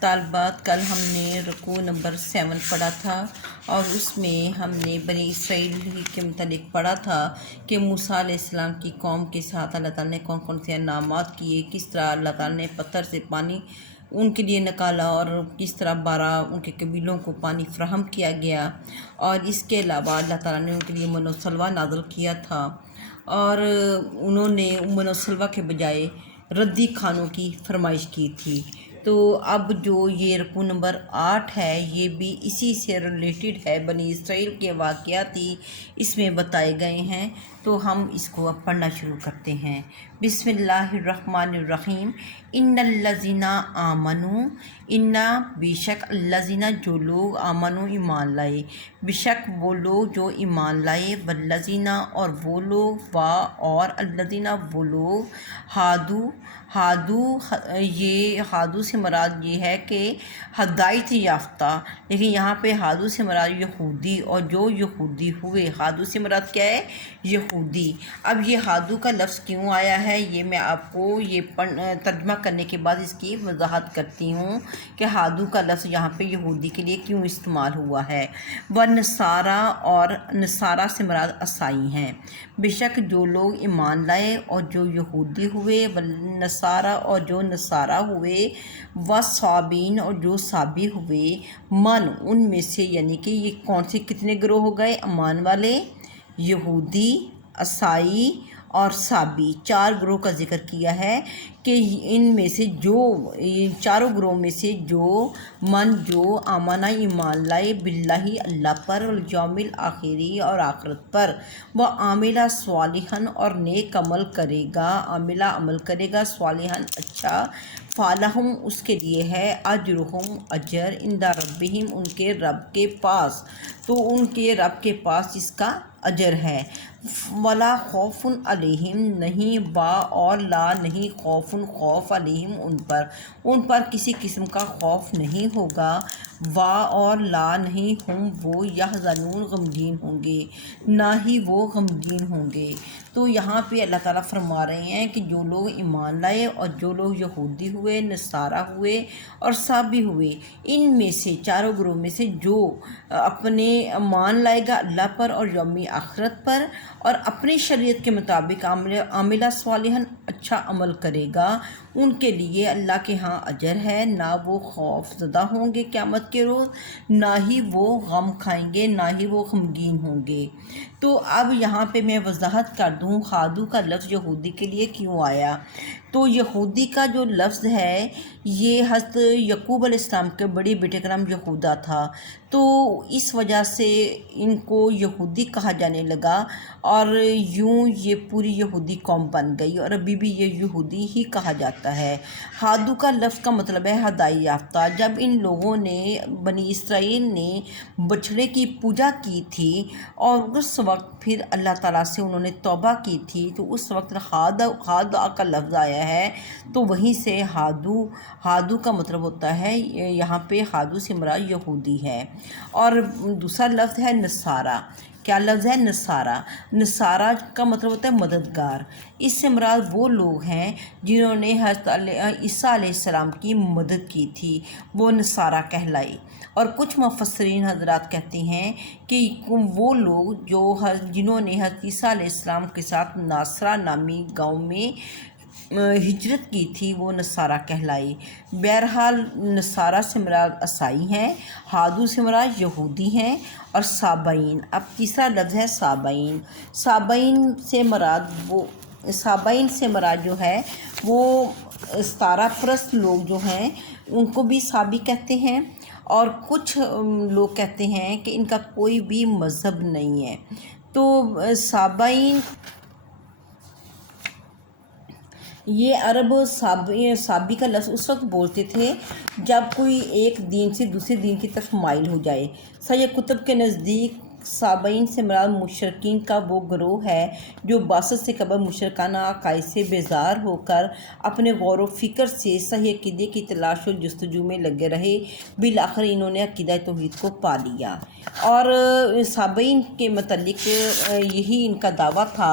طالبات، کل ہم نے رکوع نمبر 7 پڑھا تھا اور اس میں ہم نے بنی اسرائیل کے متعلق پڑھا تھا کہ موسیٰ علیہ السلام کی قوم کے ساتھ اللہ تعالیٰ نے کون کون سے انعامات کیے، کس طرح اللہ تعالیٰ نے پتھر سے پانی ان کے لیے نکالا اور کس طرح 12 ان کے قبیلوں کو پانی فراہم کیا گیا، اور اس کے علاوہ اللہ تعالیٰ نے ان کے لیے من و سلوہ نازل کیا تھا اور انہوں نے من و سلوہ کے بجائے ردی کھانوں کی فرمائش کی تھی۔ تو اب جو یہ رکوع نمبر 8 ہے یہ بھی اسی سے ریلیٹڈ ہے، بنی اسرائیل کے واقعات ہی اس میں بتائے گئے ہیں، تو ہم اس کو اب پڑھنا شروع کرتے ہیں۔ بسم اللہ الرحمن الرحیم۔ ان الذین آمنوا، ان بے شک الذین جو لوگ آمنوا ایمان لائے، بے شک وہ لوگ جو ایمان لائے، والذین اور وہ لوگ اور الذین وہ لوگ ہادو یہ ہادو سے مراد یہ ہے کہ ہدایت یافتہ، لیکن یہاں پہ ہادو سے مراد یہودی، اور جو یہودی ہوئے، ہادو سے مراد کیا ہے؟ یہودی۔ اب یہ ہادو کا لفظ کیوں آیا ہے یہ میں آپ کو یہ ترجمہ کرنے کے بعد اس کی وضاحت کرتی ہوں کہ ہادو کا لفظ یہاں پہ یہودی کے لیے کیوں استعمال ہوا ہے۔ ونصارا، اور نصارہ سے مراد عیسائی ہیں، بے شک جو لوگ ایمان لائے اور جو یہودی ہوئے، ونصارا اور جو نصارہ ہوئے، وصابین اور جو صابی ہوئے، من ان میں سے، یعنی کہ یہ کون سے کتنے گروہ ہو گئے؟ ایمان والے، یہودی، عیسائی اور صابی، 4 گروہ کا ذکر کیا ہے کہ ان میں سے جو چاروں گروہ میں سے جو آمنہ ایمان لائے، باللہ اللہ پر، والیوم الآخری اور آخرت پر، وہ عاملہ صالحاً اور نیک عمل کرے گا، عمل کرے گا صالحاً اچھا، فالہم اس کے لیے ہے اجرہم اجر، عند ربہم ان کے رب کے پاس، تو ان کے رب کے پاس اس کا اجر ہے۔ ولا خوف علیہم، نہیں با اور لا نہیں خوف علیہم ان پر کسی قسم کا خوف نہیں ہوگا، وا اور لا نہیں ہم وہ یحزنون غمگین ہوں گے، نہ ہی وہ غمگین ہوں گے۔ تو یہاں پہ اللہ تعالیٰ فرما رہے ہیں کہ جو لوگ ایمان لائے اور جو لوگ یہودی ہوئے، نصارہ ہوئے اور صابی ہوئے، ان میں سے چاروں گروہ میں سے جو اپنے ایمان لائے گا اللہ پر اور یوم آخرت پر، اور اپنی شریعت کے مطابق عاملہ صالحاً اچھا عمل کرے گا، ان کے لیے اللہ کے ہاں اجر ہے، نہ وہ خوف زدہ ہوں گے قیامت کے روز، نہ ہی وہ غم کھائیں گے، نہ ہی وہ غمگین ہوں گے۔ تو اب یہاں پہ میں وضاحت کر دوں ہادو کا لفظ یہودی کے لیے کیوں آیا۔ تو یہودی کا جو لفظ ہے یہ حضرت یعقوب علیہ السلام کے بڑے بیٹے کا نام یہودا تھا، تو اس وجہ سے ان کو یہودی کہا جانے لگا، اور یوں یہ پوری یہودی قوم بن گئی، اور ابھی بھی یہ یہودی ہی کہا جاتا ہے۔ ہادو کا لفظ کا مطلب ہے ہدایت یافتہ۔ جب ان لوگوں نے، بنی اسرائیل نے بچھڑے کی پوجا کی تھی اور اس وقت پھر اللہ تعالیٰ سے انہوں نے توبہ کی تھی، تو اس وقت ہادا کا لفظ آیا ہے، تو وہیں سے ہادو کا مطلب ہوتا ہے، یہاں پہ ہادو سے مراد یہودی ہے۔ اور دوسرا لفظ ہے نصارہ۔ کیا لفظ ہے؟ نصارہ کا مطلب ہوتا ہے مددگار۔ اس سے مراد وہ لوگ ہیں جنہوں نے حضرت عیسیٰ علیہ السلام کی مدد کی تھی، وہ نصارہ کہلائے۔ اور کچھ مفسرین حضرات کہتے ہیں کہ وہ لوگ جنہوں نے حضرت عیسیٰ علیہ السلام کے ساتھ ناصرہ نامی گاؤں میں ہجرت کی تھی، وہ نصارہ کہلائے۔ بہرحال نصارہ سے مراد عیسائی ہیں، ہادو سے مراد یہودی ہیں، اور صابئین۔ اب تیسرا لفظ ہے صابئین۔ صابئین سے مراد جو ہے وہ ستارہ پرست لوگ جو ہیں ان کو بھی صابی کہتے ہیں، اور کچھ لوگ کہتے ہیں کہ ان کا کوئی بھی مذہب نہیں ہے۔ تو صابئین، یہ عرب صابی کا لفظ اس وقت بولتے تھے جب کوئی ایک دین سے دوسرے دین کی طرف مائل ہو جائے۔ سید قطب کے نزدیک صابئین سے مراد مشرکین کا وہ گروہ ہے جو بعثت سے قبل مشرکانہ عقائد سے بیزار ہو کر اپنے غور و فکر سے صحیح عقیدے کی تلاش و جستجو میں لگے رہے، بالآخر انہوں نے عقیدہ توحید کو پا لیا۔ اور صابئین کے متعلق یہی ان کا دعویٰ تھا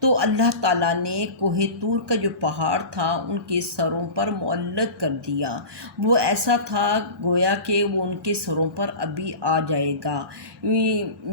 تو اللہ تعالیٰ نے کوہ طور کا جو پہاڑ تھا ان کے سروں پر معلق کر دیا۔ وہ ایسا تھا گویا کہ وہ ان کے سروں پر ابھی آ جائے گا،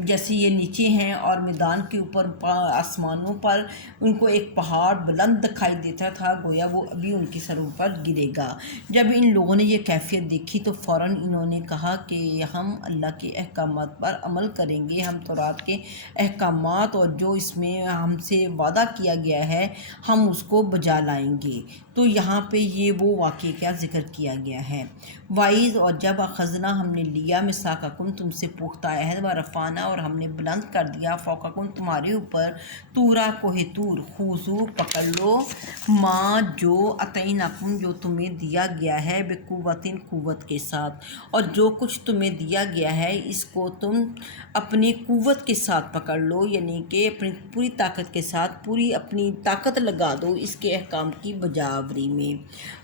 جیسے یہ نیچے ہیں اور میدان کے اوپر آسمانوں پر ان کو ایک پہاڑ بلند دکھائی دیتا تھا، گویا وہ ابھی ان کے سروں پر گرے گا۔ جب ان لوگوں نے یہ کیفیت دیکھی تو فوراً انہوں نے کہا کہ ہم اللہ کے احکامات پر عمل کریں گے، ہم تورات کے احکامات اور جو اس میں ہم سے وعدہ کیا گیا ہے ہم اس کو بجا لائیں گے۔ تو یہاں پہ یہ وہ واقعہ کیا ذکر کیا گیا ہے، وائز اور جب اخذنا ہم نے لیا میثاقکم تم سے پختہ عہد، و رفعنا اور ہم نے بلند کر دیا فوقکم تمہارے اوپر طورا کوہ طور، خذو پکڑ لو ما جو اتیناکم جو تمہیں دیا گیا ہے بقوتٍ قوت کے ساتھ، اور جو کچھ تمہیں دیا گیا ہے اس کو تم اپنی قوت کے ساتھ پکڑ لو، یعنی کہ اپنی پوری طاقت کے ساتھ پوری اپنی طاقت لگا دو اس کے احکام کی بجاوری میں۔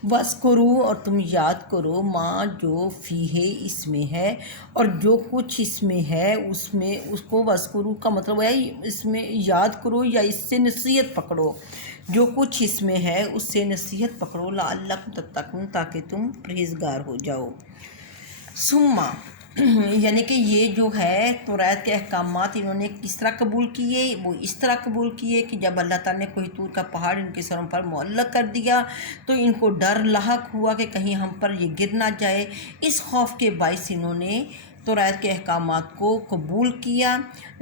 وَاذْكُرُوا اور تم یاد کرو ما جو فیہ اس میں ہے، اور جو کچھ اس میں ہے اس کو وَاذْكُرُوا کا مطلب ہے اس میں یاد کرو یا اس سے نصیحت پکڑو، جو کچھ اس میں ہے اس سے نصیحت پکڑو، لعلکم تتقون تاکہ تم پرہیزگار ہو جاؤ۔ ثم یعنی کہ یہ جو ہے تورات کے احکامات انہوں نے کس طرح قبول کیے، وہ اس طرح قبول کیے کہ جب اللہ تعالیٰ نے کوہ طور کا پہاڑ ان کے سروں پر معلق کر دیا تو ان کو ڈر لاحق ہوا کہ کہیں ہم پر یہ گر نہ جائے۔ اس خوف کے باعث انہوں نے تورات کے احکامات کو قبول کیا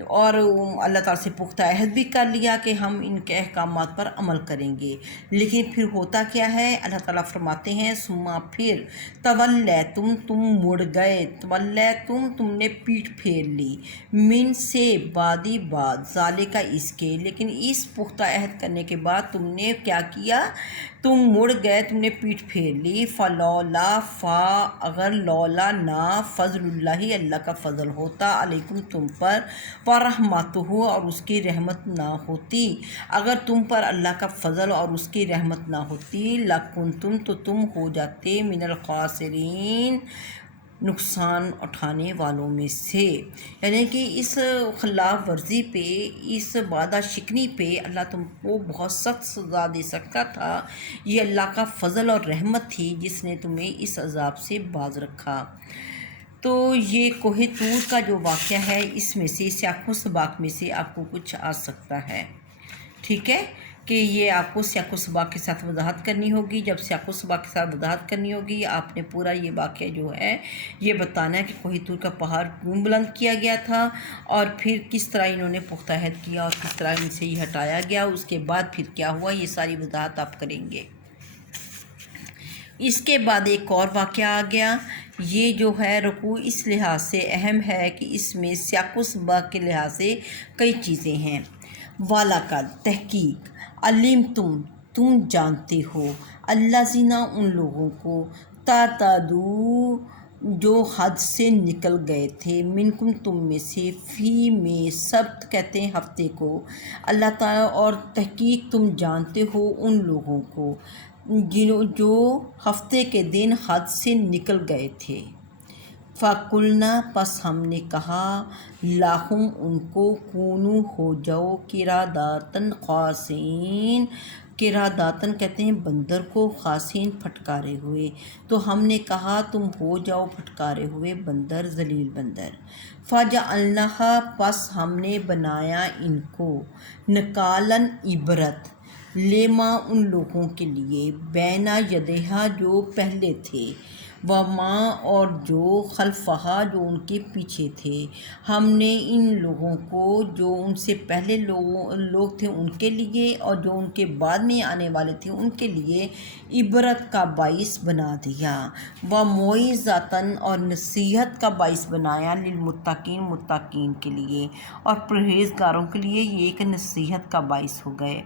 اور اللہ تعالیٰ سے پختہ عہد بھی کر لیا کہ ہم ان کے احکامات پر عمل کریں گے۔ لیکن پھر ہوتا کیا ہے، اللہ تعالیٰ فرماتے ہیں ثم پھر تولیتم تم مڑ گئے، تولیتم تم نے پیٹھ پھیر لی، من سے بعد ذالک اس کے، لیکن اس پختہ عہد کرنے کے بعد تم نے کیا کیا، تم مڑ گئے، تم نے پیٹھ پھیر لی۔ فلولا اگر لولا نہ فضل اللہ کا فضل ہوتا علیکم تم پر، ورحمتہ اور اس کی رحمت نہ ہوتی، اگر تم پر اللہ کا فضل اور اس کی رحمت نہ ہوتی، لکنتم تو تم ہو جاتے من الخاسرین نقصان اٹھانے والوں میں سے۔ یعنی کہ اس خلاف ورزی پہ، اس وعدہ شکنی پہ اللہ تم کو بہت سخت سزا دے سکتا تھا، یہ اللہ کا فضل اور رحمت تھی جس نے تمہیں اس عذاب سے باز رکھا۔ تو یہ کوہ طور کا جو واقعہ ہے اس میں سے سیاق و سباق میں سے آپ کو کچھ آ سکتا ہے، ٹھیک ہے، کہ یہ آپ کو سیاق و سباق کے ساتھ وضاحت کرنی ہوگی۔ جب سیاق و سباق کے ساتھ وضاحت کرنی ہوگی آپ نے پورا یہ واقعہ جو ہے یہ بتانا ہے کہ کوہ طور کا پہاڑ کیوں بلند کیا گیا تھا اور پھر کس طرح انہوں نے پختہ عہد کیا اور کس طرح ان سے یہ ہٹایا گیا، اس کے بعد پھر کیا ہوا، یہ ساری وضاحت آپ کریں گے۔ اس کے بعد ایک اور واقعہ آ گیا، یہ جو ہے رکوع اس لحاظ سے اہم ہے کہ اس میں سیاق و سباق کے لحاظ سے کئی چیزیں ہیں۔ وَلَقَدْ تحقیق علم تم جانتے ہو، الذین ان لوگوں کو تعتدوا جو حد سے نکل گئے تھے، منکم تم میں سے، فی میں سبت کہتے ہیں ہفتے کو، اللہ تعالیٰ اور تحقیق تم جانتے ہو ان لوگوں کو جو ہفتے کے دن حد سے نکل گئے تھے۔ فَقُلْنَا پس ہم نے کہا لَهُمْ ان کو کونو ہو جاؤ قِرَدَاتًا خَاسِئِينَ، قِرَدَاتًا کہتے ہیں بندر کو، خاسئین پھٹکارے ہوئے، تو ہم نے کہا تم ہو جاؤ پھٹکارے ہوئے بندر، ذلیل بندر۔ فَجَعَلْنَاهَا پس ہم نے بنایا ان کو نکالاً عبرت، لیما ان لوگوں کے لیے، بینا یدیہا جو پہلے تھے، وما اور جو خلفہا جو ان کے پیچھے تھے، ہم نے ان لوگوں کو جو ان سے پہلے لوگ تھے ان کے لیے اور جو ان کے بعد میں آنے والے تھے ان کے لیے عبرت کا باعث بنا دیا، وموعظۃ اور نصیحت کا باعث بنایا، للمتقین متقین کے لیے اور پرہیزگاروں کے لیے یہ ایک نصیحت کا باعث ہو گئے۔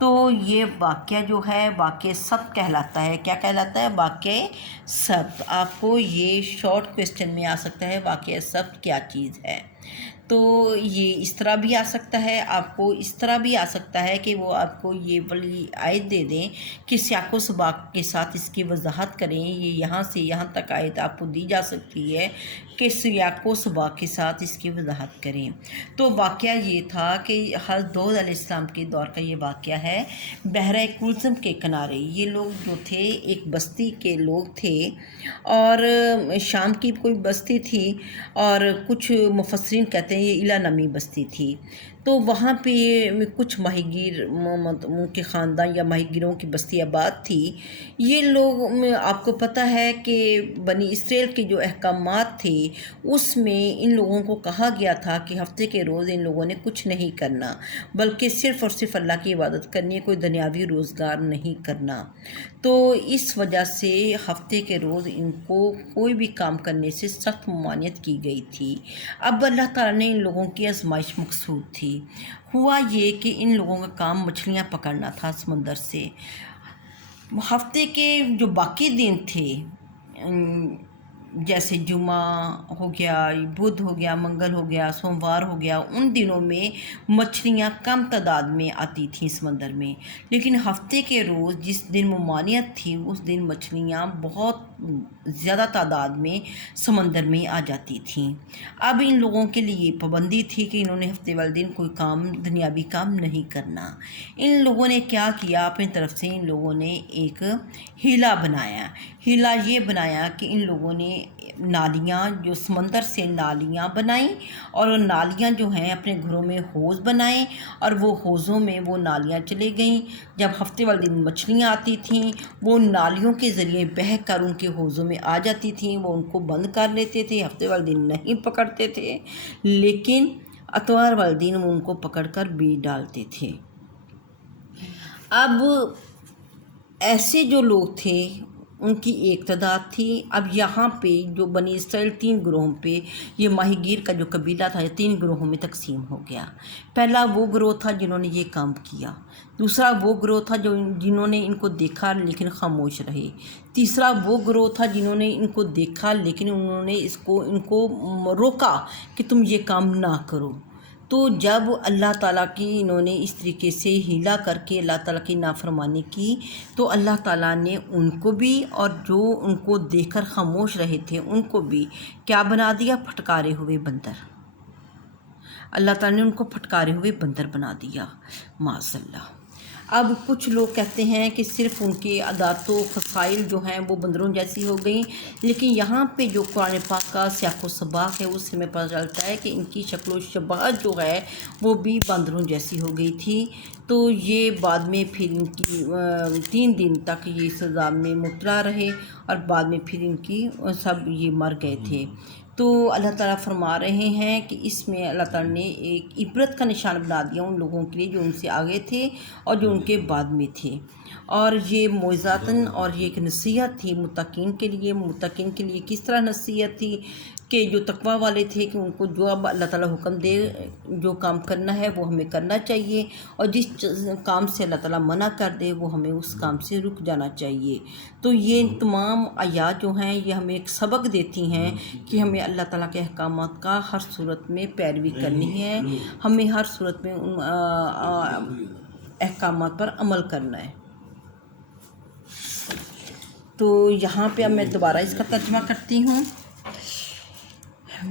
تو یہ واقعہ جو ہے واقعہ سبت کہلاتا ہے۔ کیا کہلاتا ہے؟ واقعہ سبت۔ آپ کو یہ شارٹ کویسچن میں آ سکتا ہے واقعہ سبت کیا چیز ہے۔ تو یہ اس طرح بھی آ سکتا ہے، آپ کو اس طرح بھی آ سکتا ہے کہ وہ آپ کو یہ والی آیت دے دیں کہ سیاق و سباق کے ساتھ اس کی وضاحت کریں۔ یہ یہاں سے یہاں تک آیت آپ کو دی جا سکتی ہے کہ سیاق و سباق کے ساتھ اس کی وضاحت کریں۔ تو واقعہ یہ تھا کہ حضرت داؤد علیہ السلام کے دور کا یہ واقعہ ہے۔ بحیرہ کلثم کے کنارے یہ لوگ جو تھے ایک بستی کے لوگ تھے، اور شام کی کوئی بستی تھی، اور کچھ مفسرین کہتے ہیں یہ ایلا نامی بستی تھی۔ تو وہاں پہ کچھ ماہی گیر کے خاندان یا ماہی گیروں کی بستی آباد تھی۔ یہ لوگ، آپ کو پتہ ہے کہ بنی اسرائیل کے جو احکامات تھے اس میں ان لوگوں کو کہا گیا تھا کہ ہفتے کے روز ان لوگوں نے کچھ نہیں کرنا، بلکہ صرف اور صرف اللہ کی عبادت کرنی ہے، کوئی دنیاوی روزگار نہیں کرنا۔ تو اس وجہ سے ہفتے کے روز ان کو کوئی بھی کام کرنے سے سخت ممانعت کی گئی تھی۔ اب اللہ تعالیٰ نے ان لوگوں کی آزمائش مقصود تھی۔ ہوا یہ کہ ان لوگوں کا کام مچھلیاں پکڑنا تھا سمندر سے۔ ہفتے کے جو باقی دن تھے، جیسے جمعہ ہو گیا، بدھ ہو گیا، منگل ہو گیا، سوموار ہو گیا، ان دنوں میں مچھلیاں کم تعداد میں آتی تھیں سمندر میں، لیکن ہفتے کے روز جس دن ممانعت تھی اس دن مچھلیاں بہت زیادہ تعداد میں سمندر میں آ جاتی تھیں۔ اب ان لوگوں کے لیے پابندی تھی کہ انہوں نے ہفتے والے دن کوئی کام، دنیاوی کام نہیں کرنا۔ ان لوگوں نے کیا کیا، اپنی طرف سے ان لوگوں نے ایک ہیلا بنایا۔ ہیلا یہ بنایا کہ ان لوگوں نے نالیاں، جو سمندر سے نالیاں بنائیں، اور وہ نالیاں جو ہیں اپنے گھروں میں حوض بنائیں، اور وہ حوضوں میں وہ نالیاں چلے گئیں۔ جب ہفتے والے دن مچھلیاں آتی تھیں وہ نالیوں کے ذریعے بہہ کر ان کے حوضوں میں آ جاتی تھیں، وہ ان کو بند کر لیتے تھے، ہفتے والے دن نہیں پکڑتے تھے، لیکن اتوار والے دن وہ ان کو پکڑ کر بیچ ڈالتے تھے۔ اب ایسے جو لوگ تھے ان کی ایک تعداد تھی۔ اب یہاں پہ جو بنی اسرائیل 3 گروہوں پہ، یہ ماہی گیر کا جو قبیلہ تھا یہ 3 گروہوں میں تقسیم ہو گیا۔ پہلا وہ گروہ تھا جنہوں نے یہ کام کیا، دوسرا وہ گروہ تھا جنہوں نے ان کو دیکھا لیکن خاموش رہے، تیسرا وہ گروہ تھا جنہوں نے ان کو دیکھا لیکن انہوں نے ان کو روکا کہ تم یہ کام نہ کرو۔ تو جب اللہ تعالیٰ کی انہوں نے اس طریقے سے ہیلا کر کے اللہ تعالیٰ کی نافرمانی کی، تو اللہ تعالیٰ نے ان کو بھی اور جو ان کو دیکھ کر خاموش رہے تھے ان کو بھی کیا بنا دیا، پھٹکارے ہوئے بندر۔ اللہ تعالیٰ نے ان کو پھٹکارے ہوئے بندر بنا دیا، معاذ اللہ۔ اب کچھ لوگ کہتے ہیں کہ صرف ان کی عادات و خصائل جو ہیں وہ بندروں جیسی ہو گئیں، لیکن یہاں پہ جو قرآن پاک کا سیاق و سباق ہے اس سے ہمیں پتہ چلتا ہے کہ ان کی شکل و شباہت جو ہے وہ بھی بندروں جیسی ہو گئی تھی۔ تو یہ بعد میں پھر ان کی 3 دن تک یہ سزا میں مبتلا رہے، اور بعد میں پھر ان کی سب یہ مر گئے تھے۔ تو اللہ تعالیٰ فرما رہے ہیں کہ اس میں اللہ تعالیٰ نے ایک عبرت کا نشان بنا دیا ان لوگوں کے لیے جو ان سے آگے تھے اور جو ان کے بعد میں تھے، اور یہ معجزاتاً اور یہ ایک نصیحت تھی متقین کے لیے۔ متقین کے لیے کس طرح نصیحت تھی کہ جو تقوی والے تھے کہ ان کو جو اب اللہ تعالیٰ حکم دے، جو کام کرنا ہے وہ ہمیں کرنا چاہیے، اور جس کام سے اللہ تعالیٰ منع کر دے وہ ہمیں اس کام سے رک جانا چاہیے۔ تو یہ تمام آیات جو ہیں یہ ہمیں ایک سبق دیتی ہیں کہ ہمیں اللہ تعالیٰ کے احکامات کا ہر صورت میں پیروی کرنی ہے، ہمیں ہر صورت میں ان احکامات پر عمل کرنا ہے۔ تو یہاں پہ اب میں دوبارہ اس کا ترجمہ کرتی ہوں۔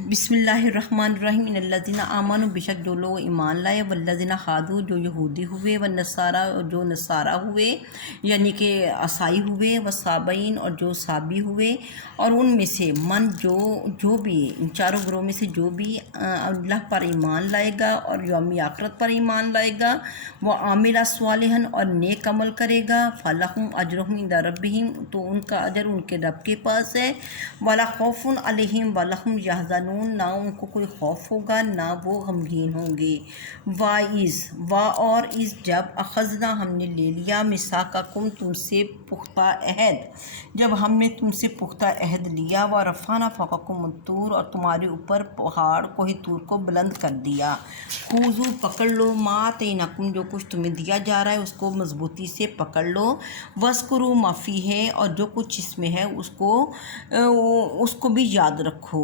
بسم اللہ الرحمن الرحیم۔ ان الذین آمنوا، بے شک جو لوگ ایمان لائے، والذین ہادوا، جو یہودی ہوئے، والنصارى، اور جو نصارہ ہوئے یعنی کہ عیسائی ہوئے، والصابئین، اور جو صابی ہوئے، اور ان میں سے من جو بھی ان چاروں گروہ میں سے جو بھی اللہ پر ایمان لائے گا اور یوم آخرت پر ایمان لائے گا، وہ عامل صالحا، اور نیک عمل کرے گا، فلہم اجرہم عند ربہم، تو ان کا اجر ان کے رب کے پاس ہے، ولا خوف علیہم ولا هم يحزنون، نہ ان کو کوئی خوف ہوگا نہ وہ غمگین ہوں گے۔ اور اس جب اخذنا، ہم نے لے لیا، میثاقکم، تم سے پختہ عہد، جب ہم نے تم سے پختہ عہد لیا، ورفعنا فوقکم الطور، اور تمہارے اوپر پہاڑ کوہ طور کو بلند کر دیا، خذوا، پکڑ لو، ما آتیناکم، جو کچھ تمہیں دیا جا رہا ہے اس کو مضبوطی سے پکڑ لو، واذکروا ما فیہ، اور جو کچھ اس میں ہے اس کو بھی یاد رکھو،